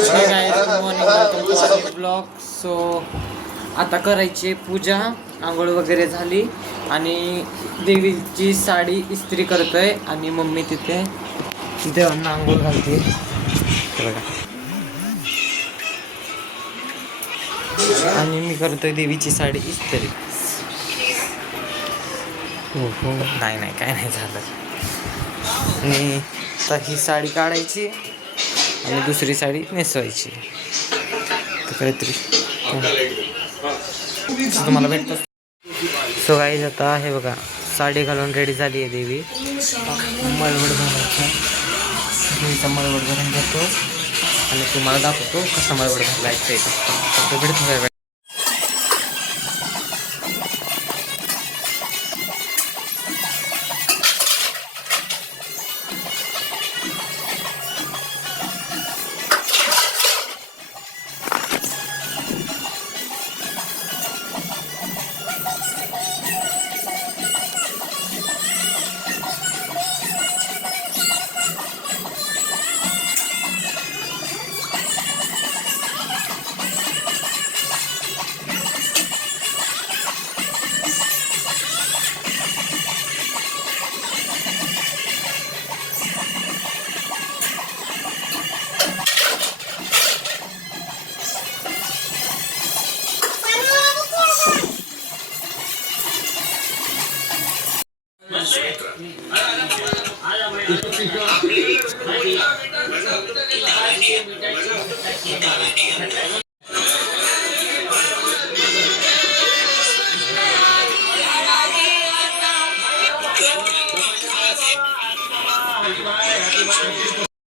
Hey guys, good morning. Welcome to our new vlog. So आता करायची पूजा, आंघोळ वगैरे झाली आणि देवीची साडी इस्त्री करतोय आणि मम्मी तिथे देवांना आंघोळ घालते. आणि मी करतोय देवीची साडी इस्त्री. हो नाही नाही काय नाही झालं. आणि आता ही साडी काढायची आणि दुसरी साडी नेसवायची. तर काहीतरी तुम्हाला भेटतो. सो गाईज आता हे बघा साडी घालून रेडी झाली आहे देवी. मळवट घालायचा, देवीचा मळवट भरून घेतो आणि तुम्हाला दाखवतो कसा मळवट घालायचा आहे. भेटतो.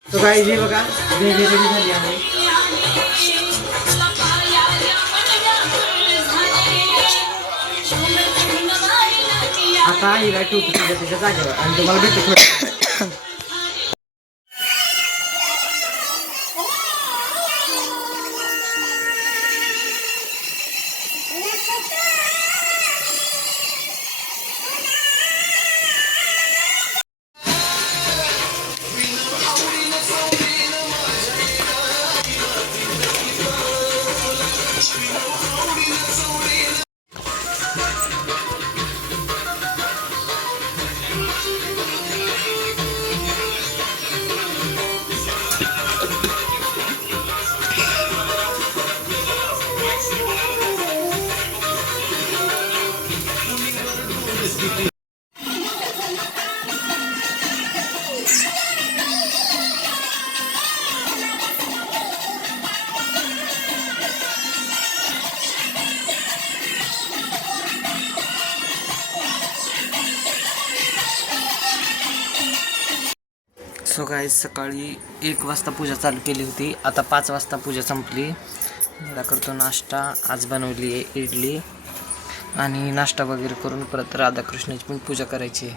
तो काय हे बघा देवी रेडी झाली आहे. आता हिला ठेवतो त्याच्या जागेवर आणि तुम्हाला भेटतो. सो गाईज सकाळी 1 वाजता पूजा चालू केली होती. आता 5 वाजता पूजा संपली. मला करतो नाश्ता. आज बनवली आहे इडली आणि नाश्ता वगैरे करून परत राधाकृष्णाची पण पूजा करायची आहे.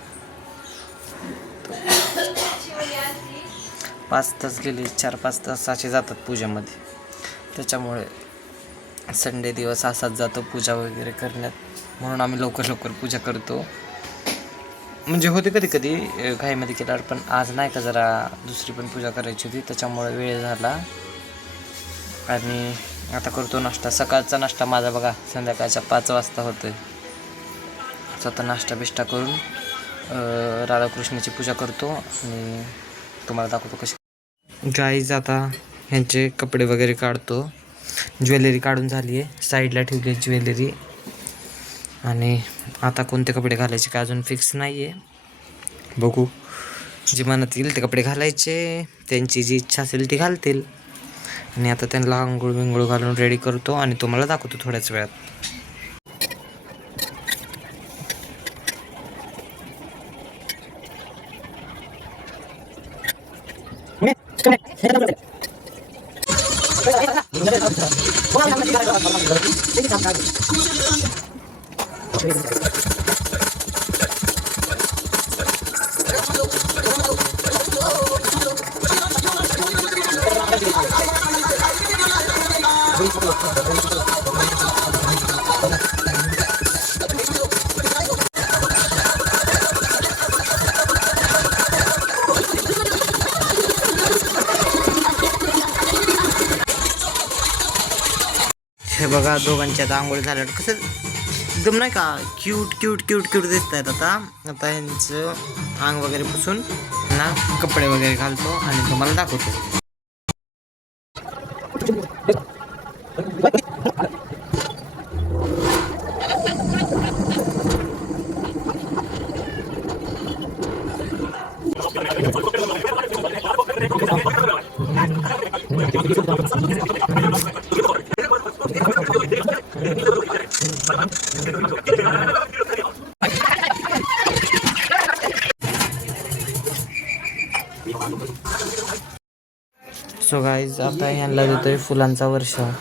5 तास गेले, 4-5 तासाचे जातात पूजामध्ये. त्याच्यामुळे संडे दिवस असाच जातो पूजा वगैरे करण्यात. म्हणून आम्ही लवकर पूजा करतो. म्हणजे होते कधी कधी घाईमध्ये केल्यावर, पण आज नाही का जरा दुसरी पण पूजा करायची होती त्याच्यामुळे वेळ झाला. आणि आता करतो नाश्ता. सकाळचा नाश्ता माझा बघा संध्याकाळच्या 5 वाजता होतोय. आता नाश्ता बिष्टा करून राधाकृष्णाची पूजा करतो आणि तुम्हाला दाखवतो कशी. गाईज आता ह्यांचे कपडे वगैरे काढतो. ज्वेलरी काढून झाली आहे, साईडला ठेवली आहे ज्वेलरी. आणि आता कोणते कपडे घालायचे काय अजून फिक्स नाही आहे. बघू, जे मनात येईल ते कपडे घालायचे, त्यांची जी इच्छा असेल ती घालतील. आणि आता त्यांना आंघोळ विंघोळ घालून रेडी करतो आणि तुम्हाला दाखवतो थोड्याच वेळात. हे बघा दोघांच्यात आंघोळ झालं कसं एकदम नाही का क्यूट क्यूट क्यूट क्यूट दिसत आहेत. आता ह्यांचं अंग वगैरे पुसून ना कपडे वगैरे घालतो आणि तुम्हाला दाखवतो. सो गाईज आता ह्यांना देतोय फुलांचा वर्षाव.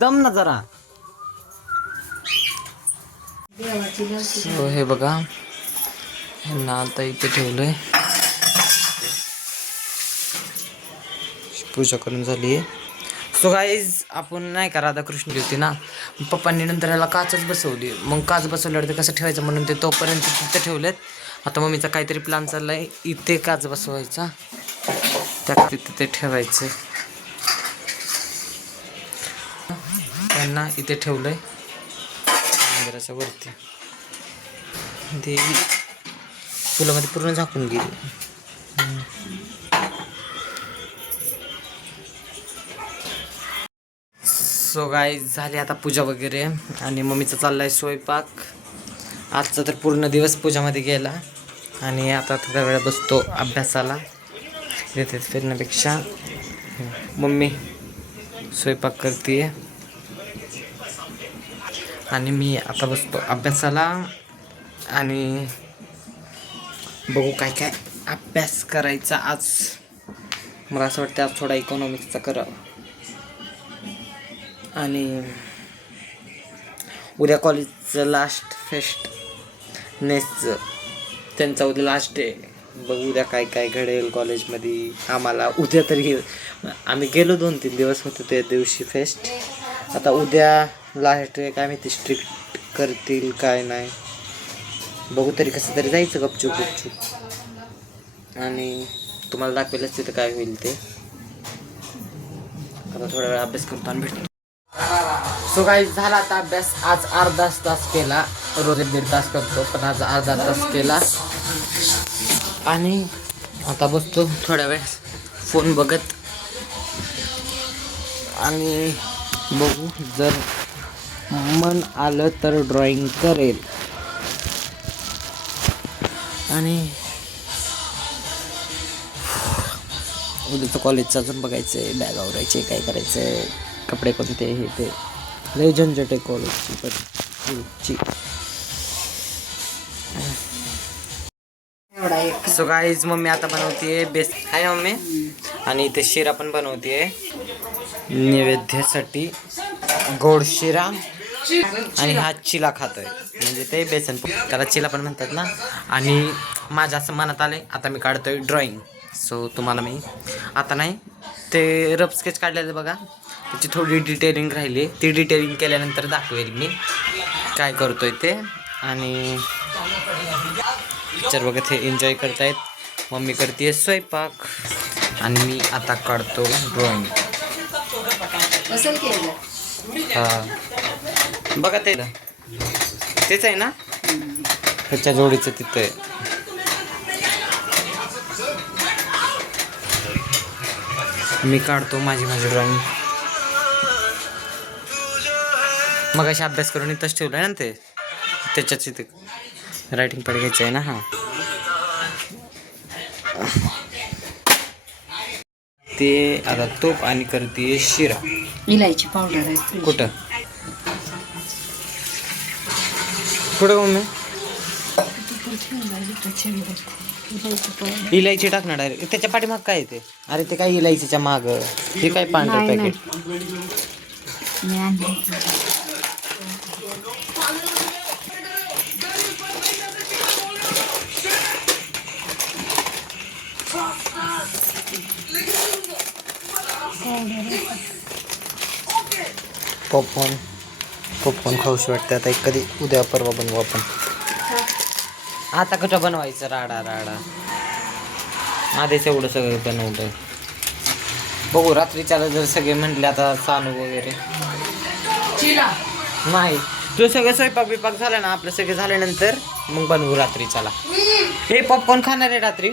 दम ना जरा. सो हे बघा ह्यांना आता इथे ठेवलंय. पूजा करून झाली. सो गाईज आपण नाही का राधाकृष्ण होती ना, पप्पांनी नंतर ह्याला काचच बसवली. मग काच बसवल्यावर ते कसं ठेवायचं म्हणून ते तोपर्यंत तिथे ठेवलेत. आता मम्मीचा काहीतरी प्लॅन चाललाय इथे काच बसवायचा, त्या तिथे ते ठेवायचं. त्यांना इथे ठेवलंय मंदिराच्या वरती. देवी फुलामध्ये पूर्ण झाकून गेली. सो गाईज झाली आता पूजा वगैरे आणि मम्मीचा चाललाय स्वयंपाक. आजचा तर पूर्ण दिवस पूजामध्ये गेला आणि आता थोड्या वेळ बसतो अभ्यासाला. तिथे फिरण्यापेक्षा मम्मी स्वयंपाक करते आणि मी आता बसतो अभ्यासाला. आणि बघू काय काय अभ्यास करायचा आज. मला असं वाटतं आज थोडा इकॉनॉमिक्सचा करावं. आणि उद्या कॉलेजचं लास्ट फेस्ट नेसचं त्यांचा उद्या लास्ट डे. बघू उद्या काय काय घडेल कॉलेजमध्ये. आम्हाला उद्या तरी आम्ही गेलो 2-3 दिवस होतो त्या दिवशी फेस्ट. आता उद्या लास्ट डे काय माहिती स्ट्रिक्ट करतील काय नाही. बघू तरी कसं तरी जायचं गपचूप गपचूप आणि तुम्हाला दाखवेलच तिथं काय होईल ते. आता थोडा वेळ अभ्यास करतो आणि भेटतो. सो काही झाला आता अभ्यास. आज अर्धा तास केला. रोज 1.5 तास करतो पण आज अर्धा तास केला. आणि आता बसतो थोड्या वेळ फोन बघत आणि बघू जर मन आलं तर ड्रॉइंग करेल. आणि उद्याचं कॉलेजचं अजून बघायचं आहे. बॅग आवरायचे काय करायचं आहे, कपडे कोणते हे ते लय झंझट आहे कॉलेजची पण. सो गाईज मम्मी आता बनवते बेस आहे ना मम्मी. आणि इथे शिरा पण बनवते नैवेद्यासाठी. गोड शिरा आणि हा चिला खातोय म्हणजे ते बेसन त्याला चिला पण म्हणतात ना. आणि माझ्या असं मनात आलंय आता मी काढतोय ड्रॉइंग. सो तुम्हाला मी आता नाही ते रफ स्केच काढलेलं बघा त्याची थोडी डिटेलिंग राहिली. ती डिटेलिंग केल्यानंतर दाखवेल मी काय करतोय ते. आणि पिक्चर बघत हे एन्जॉय करतायत. मम्मी करते स्वयंपाक आणि मी आता काढतो ड्रॉइंग. हां बघा ते तेच आहे ना ह्याच्या जोडीचं तिथं. मी काढतो माझी ड्रॉइंग. मग अशी अभ्यास करून इथंच ठेवलं आहे ना ते त्याच्याच इथे रायटिंग पड घ्यायचं आहे ना. हां ते आता तोप आणि करते शिरा. इलायची पावडर आहे कुठं कुठं मम्मी इलायची टाकणार डायरेक्ट त्याच्या पाठीमाग काय येते. अरे ते काय इलायचीच्या माग हे काय पांढरं पॅकेट. पॉपकॉर्न खाऊशी वाटते. आता एक कधी उद्या परवा बनवू आपण. आता कुठं बनवायचं राडा आधीच एवढं सगळं बनवलं. बघू रात्रीच्याला जर सगळे म्हटले आता सानू वगैरे नाही तो सगळं स्वयंपाक बिपाक झाला ना आपलं सगळं झाल्यानंतर मग बनवू रात्रीच्याला. हे पॉपकॉर्न खाणार आहे रात्री.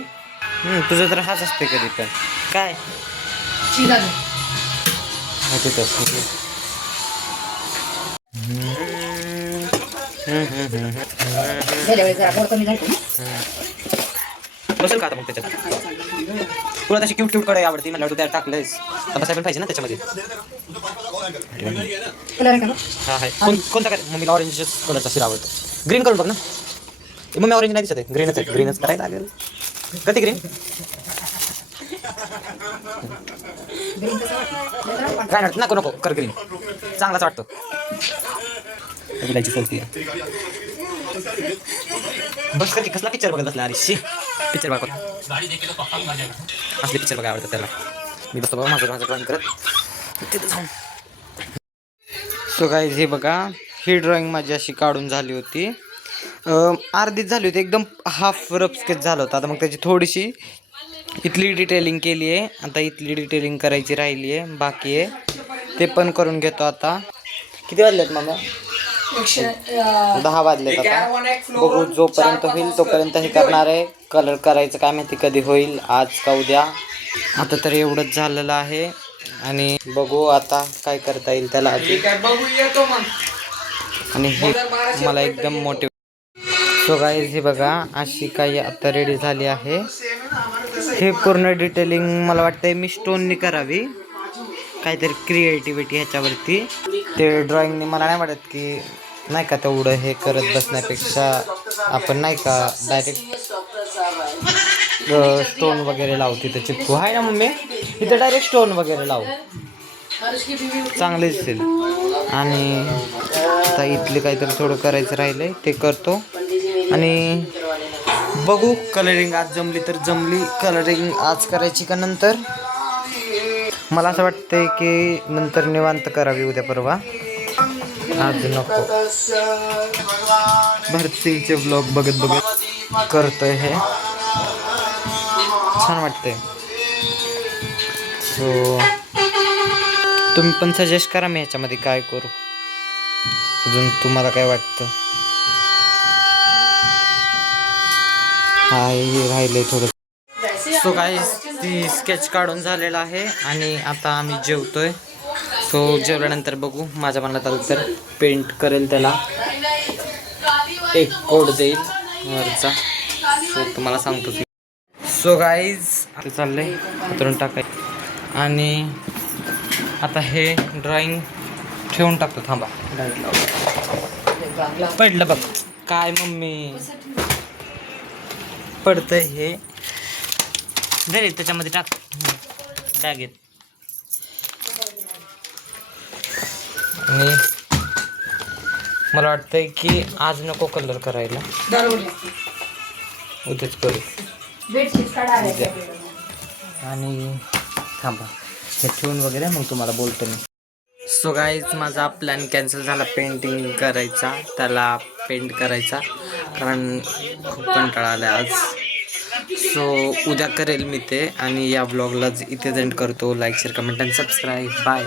तुझं तर हाच असते कधी पण काय बसेल का आता मग त्याच्यात. तुला तशी क्यूट कढई आवडती म्हणलं तू त्यात टाकलंयस तर बसायला पण पाहिजे ना त्याच्यामध्ये. हा आहे कोणता काय मम्मीला ऑरेंज कलरचा शिरा आवडतो. ग्रीन कलर बघ ना मम्मी ऑरेंज नाही दिसत आहे. ग्रीनच करायला लागेल. कधी ग्रीन काय नको कर ग्रीन चांगलाच वाटतो. बस कधी कसला पिक्चर बघत बसला. अरे पिक्चर बघा असले पिक्चर बघा आवडतात त्याला. मी बसतो बघा माझं ड्रॉइंग करत तिथं जाऊन. सो गाईज हे बघा ही ड्रॉइंग माझी अशी काढून झाली होती. अर्धीच झाली होती एकदम हाफ रफ स्केच झालं होतं. आता मग त्याची थोडीशी इथली डिटेलिंग केली आहे. आता इथली डिटेलिंग करायची राहिली आहे बाकी आहे ते पण करून घेतो. आता किती वाजलेत मामा 10 वाजलेत. आता बघू जोपर्यंत होईल तोपर्यंत हे करणार आहे. कलर करायचं काय माहिती कधी होईल आज का उद्या. आता तर एवढंच झालेलं आहे आणि बघू आता काय करता येईल त्याला. आणि हे मला एकदम मोठे. सो गाईज हे बघा अशी काही आता रेडी झाली आहे. हे पूर्ण डिटेलिंग मला वाटतंय मी स्टोननी करावी काहीतरी क्रिएटिव्हिटी ह्याच्यावरती. ते ड्रॉइंगने मला नाही वाटत की नाही का तेवढं हे करत बसण्यापेक्षा आपण नाही का डायरेक्ट स्टोन वगैरे लावू तिथं चिपकू आहे ना मम्मी. तिथं डायरेक्ट स्टोन वगैरे लावू चांगले दिसेल. आणि आता इथले काहीतरी थोडं करायचं राहिलंय ते करतो आणि बघू कलरिंग आज जमली तर जमली. कलरिंग आज करायची का नंतर. मला असं वाटतंय की नंतर निवांत करावी उद्या परवा आज नको. भरत सिंगचे ब्लॉग बघत करतोय हे छान वाटतंय. सो तुम्ही पण सजेस्ट करा मी ह्याच्यामध्ये काय करू अजून तुम्हाला काय वाटतं. हे राहिलंय थोडं. सो गाईस ती स्केच काढून झालेला आहे आणि आता आम्ही जेवतोय. सो जेवल्यानंतर बघू माझ्या मनात आलं तर पेंट करेल त्याला एक कोड देईल वरचा. सो तुम्हाला सांगतो की सो गाईज आता चाललंय उतरून टाकाय आणि आता हे ड्रॉइंग ठेवून टाकतो. थांबा पडलं बघ काय मम्मी पडतंय हे जरी त्याच्यामध्ये टाक बॅगेत. आणि मला वाटतंय की आज नको कलर करायला उद्याच करू. आणि थांबा हे ठेवून वगैरे मग तुम्हाला बोलतो मी. सो गाईज माझा प्लॅन कॅन्सल झाला पेंटिंग करायचा त्याला पेंट करायचा कारण खूप कंटाळा आला आज. सो उद्या करेल मी ते आणि या ब्लॉगला इथे एंड करतो. लाईक शेअर कमेंट आणि सबस्क्राईब. बाय.